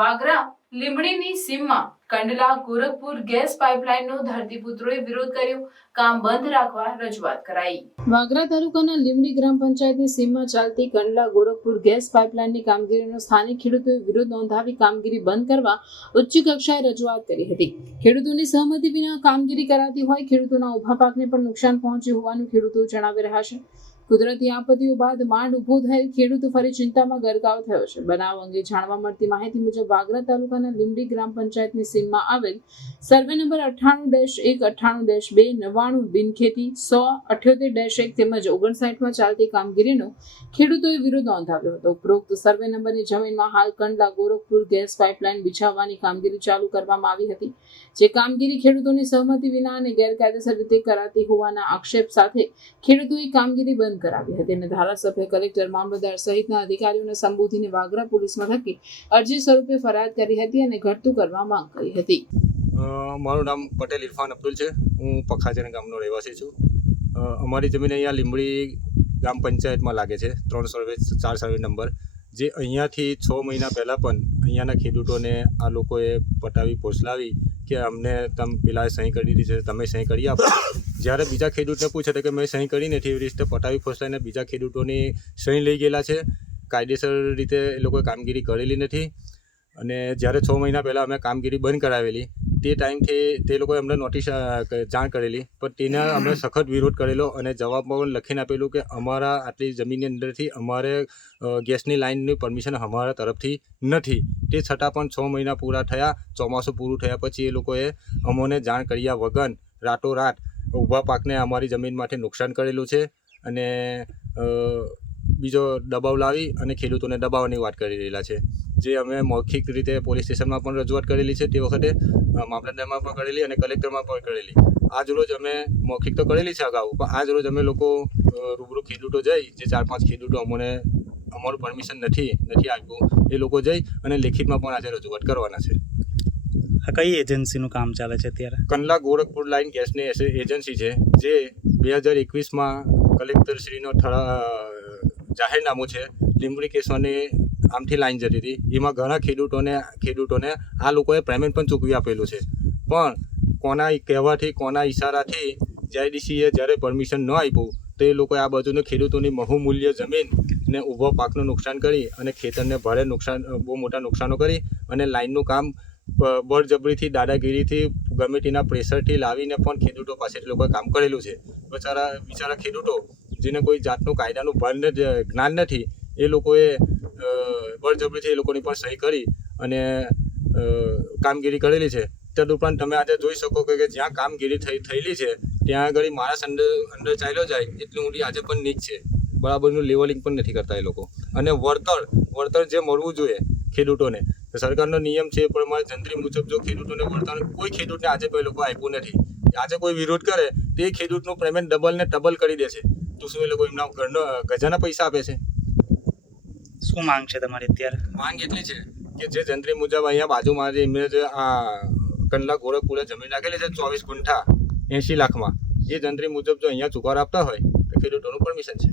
વાગરા લીંબડીની સીમમાં કંડલા ગોરખપુર ગેસ પાઇપલાઇનનો ધરતીપુત્રોએ વિરોધ કર્યો કામ બંધ રાખવા રજૂઆત કરાઈ વાગરા તાલુકાના લીમડી ગ્રામ પંચાયતની સીમમાં ચાલતી કંડલા ગોરખપુર ગેસ પાઇપલાઇનની કામગીરીનો સ્થાનિક ખેડૂતોએ વિરોધ નોંધાવી કામગીરી બંધ કરવા ઉચ્ચ કક્ષાએ રજૂઆત કરી હતી ખેડૂતોની સહમતિ વિના કામગીરી કરાતી હોય ખેડૂતોના ઉભા પાકને પણ નુકસાન પહોંચ્યું હોવાનું ખેડૂતો જણાવી રહ્યા છે કુદરતી આપત્તિઓ બાદ માંડ ઉભો થયેલ ખેડૂત ફરી ચિંતામાં ગરકાવ થયો છે બનાવ અંગે જાણવા મળતી માહિતી મુજબ વાગરા તાલુકાના લીમડી ગ્રામ પંચાયતની સીમમાં આવેલ સર્વે નંબર અઠ્ઠાણું ડેશ એક અઠ્ઠાણું ડેશ બે નવ્વાણું નવ્વાણું બિનખેતી સો અઠ્યોતેર ડેશ એક તેમજ ઓગણસાઠમાં ચાલતી કામગીરીનો ખેડૂતોએ વિરોધ નોંધાવ્યો હતો ઉપરોક્ત સર્વે નંબરની જમીનમાં હાલ કંડલા ગોરખપુર ગેસ પાઇપલાઇન બિછાવવાની કામગીરી ચાલુ કરવામાં આવી હતી જે કામગીરી ખેડૂતોની સહમતિ વિના અને ગેરકાયદેસર રીતે કરાતી હોવાના આક્ષેપ સાથે ખેડૂતોએ કામગીરી બંધ કરાવી હતી અને ધારાસભ્ય કલેક્ટર મામલતદાર સહિતના અધિકારીઓને સંબોધીને વાગરા પોલીસ મથકે અરજી સ્વરૂપે ફરિયાદ કરી હતી અને ઘટતું કરવા માંગ કરી હતી મારું નામ પટેલ ઇરફાન અબ્દુલ છે હું પખાચર ગામનો રહેવાસી છું અમારી જમીન અહીંયા લીંબડી ગ્રામ પંચાયતમાં લાગે છે ત્રણ સર્વે ચાર સર્વે નંબર જે અહીંયાથી છ મહિના પહેલાં પણ અહીંયાના ખેડૂતોને આ લોકોએ પટાવી પોસલાવી કે અમને તમ પેલા સહી કરી દીધી છે તમે સહી કરી આપો જ્યારે બીજા ખેડૂતને પૂછે તો કે મેં સહી કરી નથી એવી રીતે પટાવી ફસાઈને બીજા ખેડૂતોની સહી લઈ ગયેલા છે કાયદેસર રીતે એ લોકોએ કામગીરી કરેલી નથી અને જ્યારે છ મહિના પહેલાં અમે કામગીરી બંધ કરાવેલી તે ટાઈમથી તે લોકોએ અમને નોટિસ જાણ કરેલી પણ તેના અમે સખત વિરોધ કરેલો અને જવાબમાં પણ લખીને આપેલું કે અમારા આટલી જમીનની અંદરથી અમારે ગેસની લાઇનની પરમિશન અમારા તરફથી નથી તે છતાં પણ છ મહિના પૂરા થયા ચોમાસું પૂરું થયા પછી એ લોકોએ અમોને જાણ કર્યા વગર રાતોરાત ઊભા પાકને અમારી જમીનમાંથી નુકસાન કરેલું છે અને બીજો દબાવ લાવી અને ખેડૂતોને દબાવવાની વાત કરી રહેલા છે જે અમે મૌખિક રીતે પોલીસ સ્ટેશનમાં પણ રજૂઆત કરેલી છે તે વખતે મામલતદારમાં પણ કરેલી અને કલેક્ટરમાં પણ કરેલી આજ રોજ અમે મૌખિક તો કરેલી છે અગાઉ પણ આજ રોજ અમે લોકો રૂબરૂ ખેડૂતો જઈ જે ચાર પાંચ ખેડૂતો અમને અમારું પરમિશન નથી નથી આપ્યું એ લોકો જઈ અને લેખિતમાં પણ આજે રજૂઆત કરવાના છે આ કઈ એજન્સીનું કામ ચાલે છે અત્યારે કંડલા ગોરખપુર લાઇન ગેસની એજન્સી છે જે બે હજાર એકવીસમાં કલેક્ટરશ્રીનો ઠરા જાહેરનામું છે લીંબડી કેસોની આમથી લાઈન જતી હતી એમાં ઘણા ખેડૂતોને ખેડૂતોને આ લોકોએ પેમેન્ટ પણ ચૂકવી આપેલું છે પણ કોના કહેવાથી કોના ઇશારાથી જેઆઈડીસીએ જ્યારે પરમિશન ન આપ્યું તો એ લોકોએ આ બાજુને ખેડૂતોની બહુમૂલ્ય જમીન ને ઊભો પાકનું નુકસાન કરી અને ખેતરને ભારે નુકસાન બહુ મોટા નુકસાનો કરી અને લાઇનનું કામ બળજબરીથી દાદાગીરીથી ગમે તેના પ્રેશરથી લાવીને પણ ખેડૂતો પાસે લોકોએ કામ કરેલું છે બચારા બિચારા ખેડૂતો જેને કોઈ જાતનું કાયદાનું ભાન જ્ઞાન નથી એ લોકોએ બળજબરીથી એ લોકોની પણ સહી કરી અને કામગીરી કરેલી છે તદુપરાંત તમે આજે જોઈ શકો કે જ્યાં કામગીરી થઈ થયેલી છે ત્યાં આગળ માણસ અંડર અંડર ચાલ્યો જાય એટલી ઊંડી આજે પણ નીચ છે બરાબરનું લેવલિંગ પણ નથી કરતા એ લોકો અને વળતર વળતર જે મળવું જોઈએ ખેડૂતોને સરકારનો નિયમ છે એ પ્રમાણે જંત્રી મુજબ જો ખેડૂતોને વળતર કોઈ ખેડૂતને આજે કોઈ લોકો આપ્યું નથી આજે કોઈ વિરોધ કરે તે ખેડૂતનું પેમેન્ટ ડબલ ને ડબલ કરી દે છે તો શું એ લોકો એમના ઘરનો ગજાના પૈસા આપે છે શું માંગ છે તમારી અત્યારે માંગ એટલી છે કે જે જંત્રી મુજબ અહીંયા બાજુમાં જે એમને જે આ કંડલા ગોરખપુરે જમીન રાખેલી છે ચોવીસ ગુંઠા એંશી લાખમાં એ જંત્રી મુજબ જો અહીંયા ચુકારો આપતા હોય તો ખેડૂતોનું પરમિશન છે